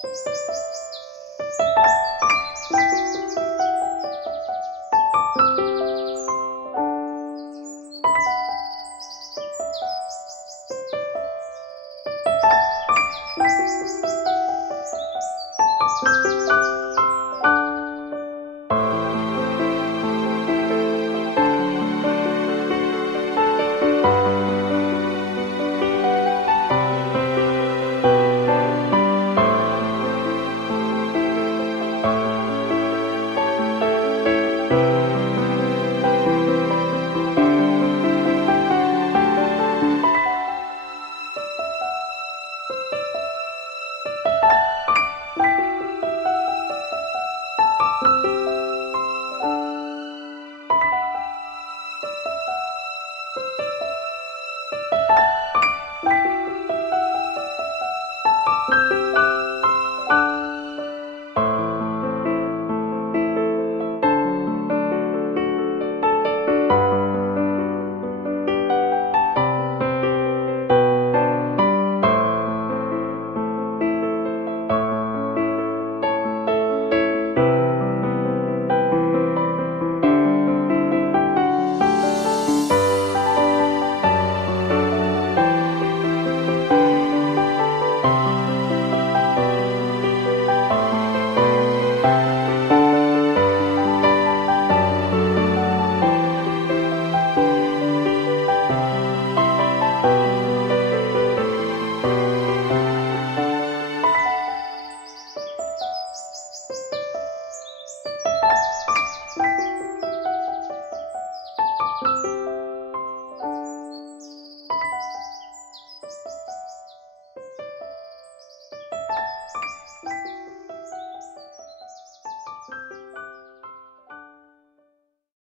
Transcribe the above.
Thank you.